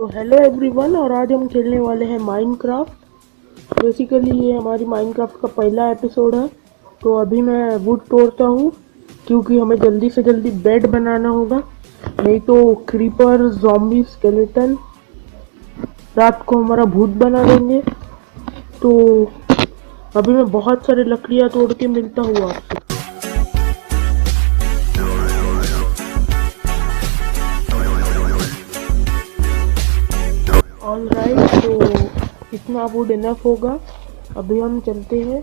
तो hello everyone, और आज हम खेलने वाले हैं माइनक्राफ्ट। बेसिकली ये हमारी माइनक्राफ्ट का पहला एपिसोड है। तो अभी मैं वुड तोड़ता हूँ क्योंकि हमें जल्दी से जल्दी बेड बनाना होगा, नहीं तो क्रीपर, ज़ॉम्बी, स्केलेटन रात को हमारा भूत बना देंगे। तो अभी मैं बहुत सारे लकड़ियाँ तोड़ के मिलता हूँ आपसे। ऑल राइट, तो इतना वुड इनफ होगा। अभी हम चलते हैं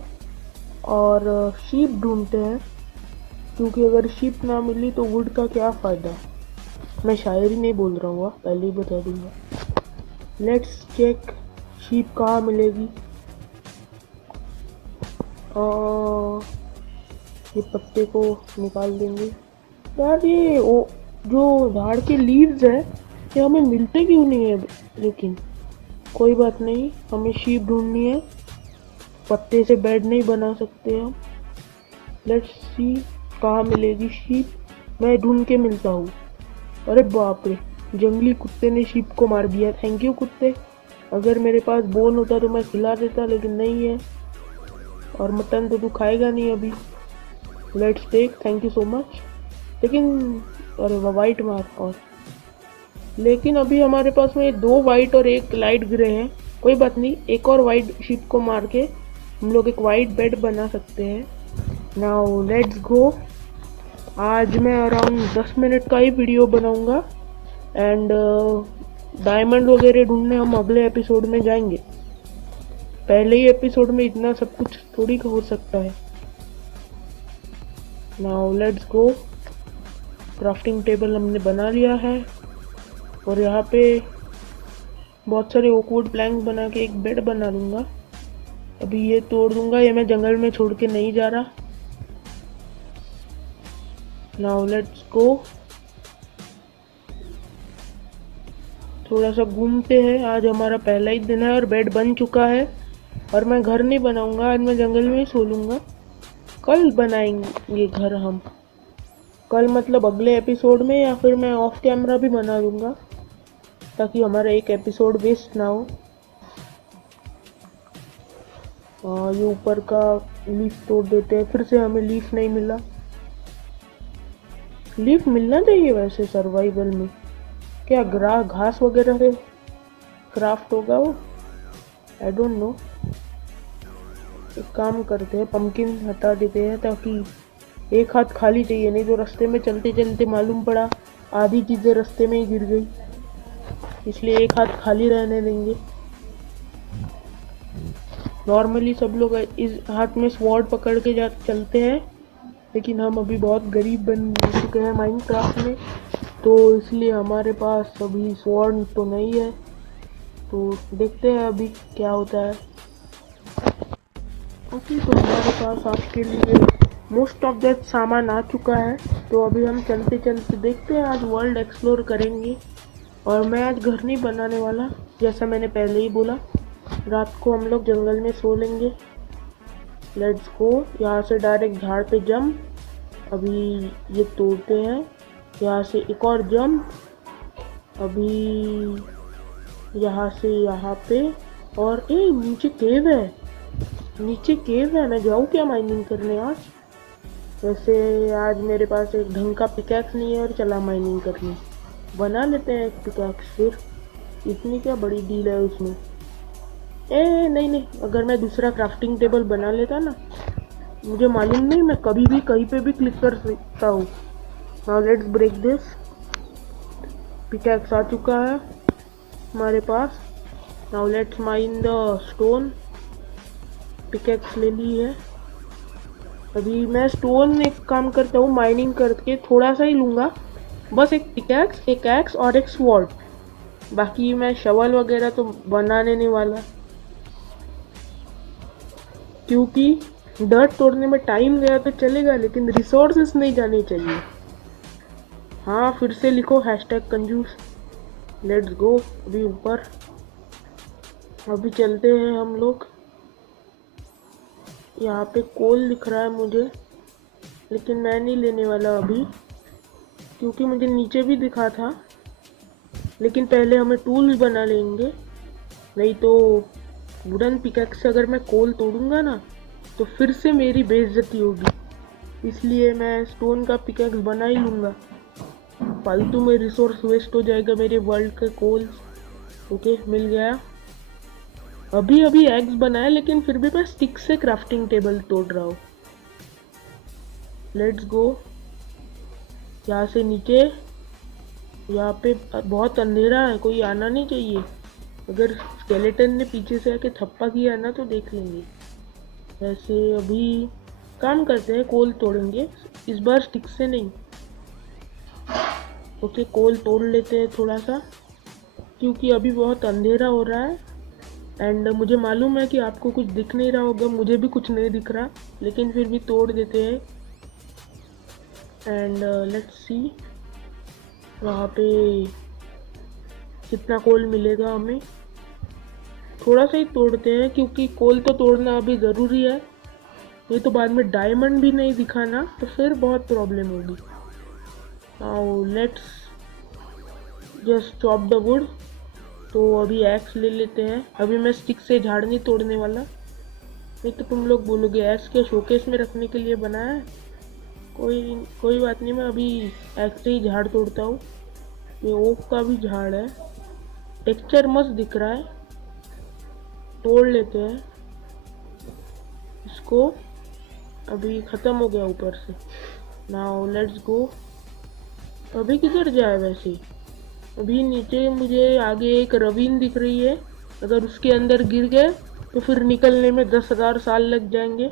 और शीप ढूंढते हैं, क्योंकि अगर शीप ना मिली तो वुड का क्या फ़ायदा। मैं शायरी नहीं बोल रहा हूँ, पहले ही बता दूंगा। लेट्स चेक शीप कहाँ मिलेगी। और ये पत्ते को निकाल देंगे। यार ये जो झाड़ के लीव्स है, ये हमें मिलते क्यों नहीं है? लेकिन कोई बात नहीं, हमें शीप ढूंढनी है। पत्ते से बेड नहीं बना सकते हम। लेट्स सी कहाँ मिलेगी शीप। मैं ढूंढ के मिलता हूँ। अरे बाप रे, जंगली कुत्ते ने शीप को मार दिया। थैंक यू कुत्ते। अगर मेरे पास बोन होता तो मैं खिला देता, लेकिन नहीं है। और मटन तो तू खाएगा नहीं अभी। Let's take, thank you so much. लेकिन अरे वाह, वाइट मार। और लेकिन अभी हमारे पास में 2 वाइट और 1 लाइट ग्रे हैं। कोई बात नहीं, एक और वाइट शीप को मार के हम लोग एक वाइट बेड बना सकते हैं। Now let's go. आज मैं अराउंड 10 मिनट का ही वीडियो बनाऊंगा। एंड डायमंड वगैरह ढूंढने हम अगले एपिसोड में जाएंगे। पहले ही एपिसोड में इतना सब कुछ थोड़ी हो सकता है। Now let's go. Crafting table हमने बना लिया है, और यहाँ पे बहुत सारे ओकवुड प्लैंक बना के एक बेड बना लूँगा। अभी ये तोड़ दूंगा, ये मैं जंगल में छोड़ के नहीं जा रहा। Now let's go. थोड़ा सा घूमते हैं। आज हमारा पहला ही दिन है और बेड बन चुका है। और मैं घर नहीं बनाऊंगा, आज मैं जंगल में ही सो लूँगा। कल बनाएंगे घर हम। कल मतलब अगले एपिसोड में, या फिर मैं ऑफ कैमरा भी बना दूंगा, ताकि हमारा एक एपिसोड वेस्ट ना हो। ये ऊपर का लीफ तोड़ देते हैं, फिर से हमें लीफ नहीं मिला। लीफ मिलना चाहिए वैसे सर्वाइवल में। क्या घास वगैरह से क्राफ्ट होगा वो? I don't know. एक काम करते हैं, पंपकिन हटा देते हैं, ताकि एक हाथ खाली चाहिए, नहीं तो रास्ते में चलते चलते मालूम पड़ा आधी चीज़ें रास्ते में ही गिर गई। इसलिए एक हाथ खाली रहने देंगे। नॉर्मली सब लोग इस हाथ में स्वॉर्ड पकड़ के चलते हैं, लेकिन हम अभी बहुत गरीब बन चुके हैं माइनक्राफ्ट में, तो इसलिए हमारे पास अभी स्वॉर्ड तो नहीं है। तो देखते हैं अभी क्या होता है। ओके, तो हमारे पास आपके लिए मोस्ट ऑफ दैट सामान आ चुका है। तो अभी हम चलते चलते देखते हैं, आज वर्ल्ड एक्सप्लोर करेंगे। और मैं आज घर नहीं बनाने वाला, जैसा मैंने पहले ही बोला। रात को हम लोग जंगल में सो लेंगे। Let's go. यहाँ से डायरेक्ट झाड़ पे जंप। अभी ये तोड़ते हैं। यहाँ से एक और जंप। अभी यहाँ से यहाँ पे। और नीचे केव है। नीचे केव है, मैं जाऊँ क्या माइनिंग करने आज? वैसे आज मेरे पास एक ढंग का पिकैक्स नहीं है, और चला माइनिंग करने। बना लेते हैं एक पिकैक्स फिर। इतनी क्या बड़ी डील है उसमें? नहीं नहीं, अगर मैं दूसरा क्राफ्टिंग टेबल बना लेता ना, मुझे मालूम नहीं, मैं कभी भी कहीं पे भी क्लिक कर सकता हूँ। Now let's break this. Pickaxe आ चुका है हमारे पास। Now let's mine the stone. Pickaxe ले ली है। अभी मैं स्टोन एक काम करता हूँ, माइनिंग करके थोड़ा सा ही लूँगा। बस एक पिकैक्स, एक एक्स और एक स्वॉर्ड। बाकी मैं शवल वगैरह तो बनाने नहीं वाला, क्योंकि डर्ट तोड़ने में टाइम गया तो चलेगा, लेकिन रिसोर्सेस नहीं जाने चाहिए। हाँ, फिर से लिखो #कंजूस। Let's go. अभी ऊपर अभी चलते हैं हम लोग। यहाँ पे कोल दिख रहा है मुझे, लेकिन मैं नहीं लेने वाला अभी, क्योंकि मुझे नीचे भी दिखा था लेकिन पहले हमें टूल्स बना लेंगे, नहीं तो वुडन पिकैक्स से अगर मैं कोल तोड़ूंगा ना तो फिर से मेरी बेइज्जती होगी। इसलिए मैं स्टोन का पिकैक्स बना ही लूँगा, फालतू में रिसोर्स वेस्ट हो जाएगा मेरे वर्ल्ड के कोल्स। ओके, मिल गया। अभी अभी एग्स बनाया, लेकिन फिर भी मैं स्टिक से क्राफ्टिंग टेबल तोड़ रहा हूँ। Let's go. यहाँ से नीचे, यहाँ पे बहुत अंधेरा है, कोई आना नहीं चाहिए। अगर स्केलेटन ने पीछे से आके थप्पा किया ना तो देख लेंगे। वैसे अभी काम करते हैं, कोल तोड़ेंगे इस बार स्टिक से नहीं। ओके, कोल तोड़ लेते हैं थोड़ा सा, क्योंकि अभी बहुत अंधेरा हो रहा है। एंड मुझे मालूम है कि आपको कुछ दिख नहीं रहा होगा, मुझे भी कुछ नहीं दिख रहा, लेकिन फिर भी तोड़ देते हैं। एंड लेट्स सी वहाँ पे कितना कोल मिलेगा हमें। थोड़ा सा ही तोड़ते हैं, क्योंकि कोल तो तोड़ना अभी ज़रूरी है, नहीं तो बाद में डायमंड भी नहीं दिखाना तो फिर बहुत प्रॉब्लम होगी। Now let's just chop the wood. तो अभी एक्स ले लेते हैं। अभी मैं स्टिक से झाड़ नहीं तोड़ने वाला, नहीं तो तुम लोग बोलोगे एक्स के शोकेस में रखने के लिए बनाया है। कोई बात नहीं, मैं अभी एक्स से ही झाड़ तोड़ता हूँ। ये ओक का भी झाड़ है, टेक्सचर मस्त दिख रहा है। तोड़ लेते हैं इसको, अभी ख़त्म हो गया ऊपर से। Now let's go. अभी किधर जाए वैसे? अभी नीचे मुझे आगे एक रवीन दिख रही है, अगर उसके अंदर गिर गए तो फिर निकलने में 10,000 साल लग जाएंगे,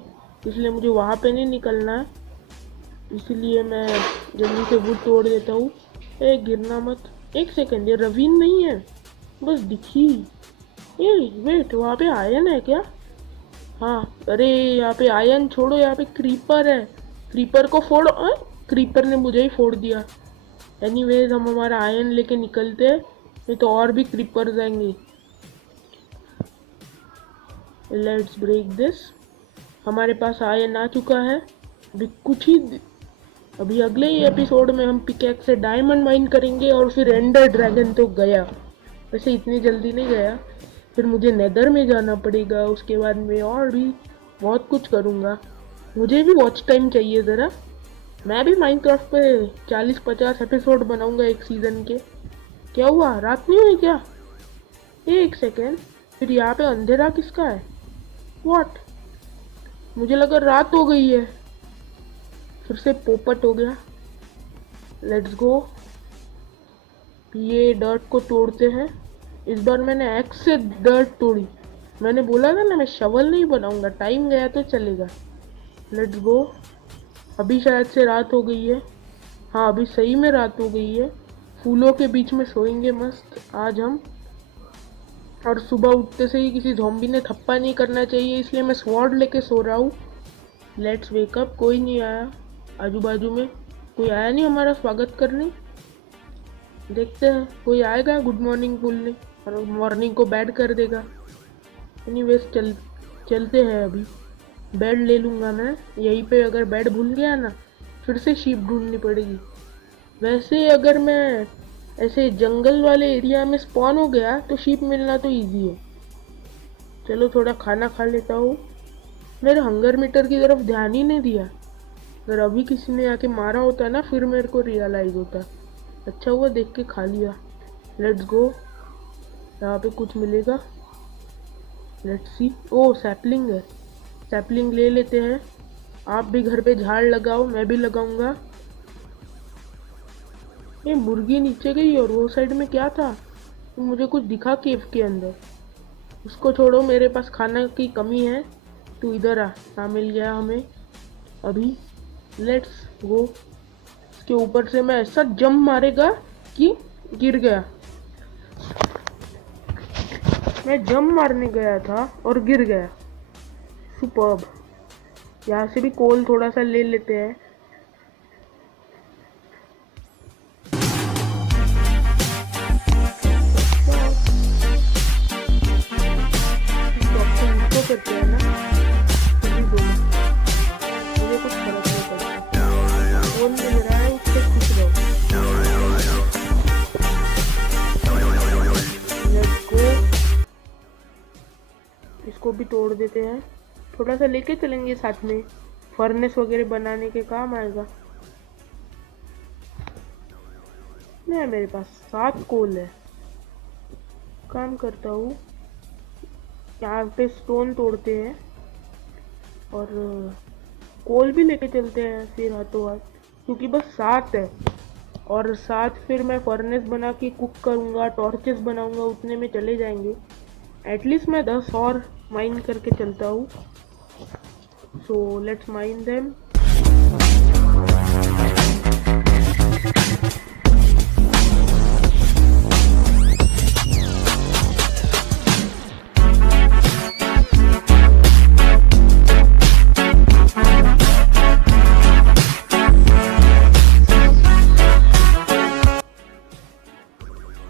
इसलिए मुझे वहाँ पे नहीं निकलना है। इसलिए मैं जल्दी से वुड तोड़ देता हूँ। गिरना मत, एक सेकंड, ये रवीन नहीं है, बस दिखी। वेट, वहाँ पे आयन है क्या? हाँ, अरे यहाँ पे आयन छोड़ो, यहाँ पे क्रीपर है, क्रीपर को फोड़ो। क्रीपर ने मुझे ही फोड़ दिया। एनीवेज, हम हमारा आयन लेके निकलते हैं, नहीं तो और भी क्रीपर्स आएंगे। Let's break this. हमारे पास आयन आ चुका है। अभी अगले ही एपिसोड में हम पिकैक्स से डायमंड माइन करेंगे, और फिर एंडर ड्रैगन तो गया। वैसे इतनी जल्दी नहीं गया, फिर मुझे नेदर में जाना पड़ेगा, उसके बाद मैं और भी बहुत कुछ करूँगा। मुझे भी वॉच टाइम चाहिए ज़रा। मैं भी माइनक्राफ्ट पे 40-50 एपिसोड बनाऊंगा एक सीज़न के। क्या हुआ, रात नहीं हुई क्या? एक सेकेंड, फिर यहाँ पे अंधेरा किसका है? व्हाट, मुझे लगा रात हो गई है। फिर से पोपट हो गया। Let's go. ये डर्ट को तोड़ते हैं। इस बार मैंने एक्स से डर्ट तोड़ी। मैंने बोला था ना मैं शवल नहीं बनाऊंगा, टाइम गया तो चलेगा। Let's go. अभी शायद से रात हो गई है। हाँ, अभी सही में रात हो गई है। फूलों के बीच में सोएंगे मस्त आज हम। और सुबह उठते से ही किसी ज़ॉम्बी ने थप्पा नहीं करना चाहिए, इसलिए मैं स्वॉर्ड लेके सो रहा हूँ। Let's wake up. कोई नहीं आया आजू बाजू में, कोई आया नहीं हमारा स्वागत करने। देखते हैं कोई आएगा गुड मॉर्निंग बोलने, और मॉर्निंग को बैड कर देगा। एनीवेज चलते हैं। अभी बेड ले लूँगा मैं यहीं पे। अगर बेड भूल गया ना फिर से शीप ढूंढनी पड़ेगी। वैसे अगर मैं ऐसे जंगल वाले एरिया में स्पॉन हो गया तो शीप मिलना तो इजी है। चलो थोड़ा खाना खा लेता हूँ। मेरे हंगर मीटर की तरफ ध्यान ही नहीं दिया। अगर अभी किसी ने आके मारा होता ना फिर मेरे को रियलाइज होता। अच्छा हुआ देख के खा लिया। Let's go. यहाँ पे कुछ मिलेगा। Let's see. ओ, सैपलिंग है, सैपलिंग ले लेते हैं। आप भी घर पे झाड़ लगाओ, मैं भी लगाऊंगा। ये मुर्गी नीचे गई, और वो साइड में क्या था? तो मुझे कुछ दिखा केव के अंदर। उसको छोड़ो, मेरे पास खाना की कमी है। तू इधर आ। हाँ, मिल गया हमें। अभी लेट्स गो। इसके ऊपर से मैं ऐसा जंप मारेगा कि गिर गया। मैं जंप मारने गया था और गिर गया। सुपर्ब। यहाँ से भी कोल थोड़ा सा ले लेते हैं। करते हैं ना सभी दोनों, मुझे कुछ फर्क नहीं पड़ता। कौन मिल रहा है उससे खुश रहो। को भी तोड़ देते हैं। थोड़ा सा लेके चलेंगे साथ में, फर्नेस वगैरह बनाने के काम आएगा। नहीं, मेरे पास 7 कोल है। काम करता हूँ, यहाँ पे स्टोन तोड़ते हैं और कोल भी लेके चलते हैं फिर हाथों हाथ, क्योंकि बस 7 है। और 7 फिर मैं फर्नेस बना के कुक करूँगा, टॉर्चेस बनाऊँगा, उतने में चले जाएंगे। एटलीस्ट मैं 10 और माइन करके चलता हूँ। So let's mine them.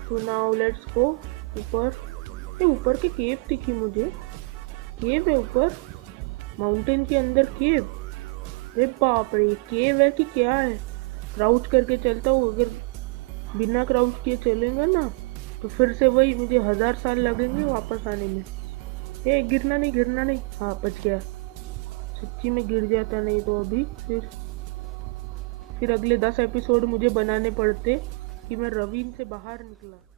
तो नाउ लेट्स गो ऊपर। ये ऊपर की केव दिखी मुझे, केव है ऊपर, माउंटेन के अंदर केव। अरे बाप रे, केव है कि क्या है? क्राउच करके चलता हूँ। अगर बिना क्राउच किए चलेंगे ना तो फिर से वही मुझे 1000 साल लगेंगे वापस आने में। ए गिरना नहीं, गिरना नहीं। हाँ बच गया। सच्ची में गिर जाता नहीं तो अभी फिर अगले 10 एपिसोड मुझे बनाने पड़ते कि मैं रवीन से बाहर निकला।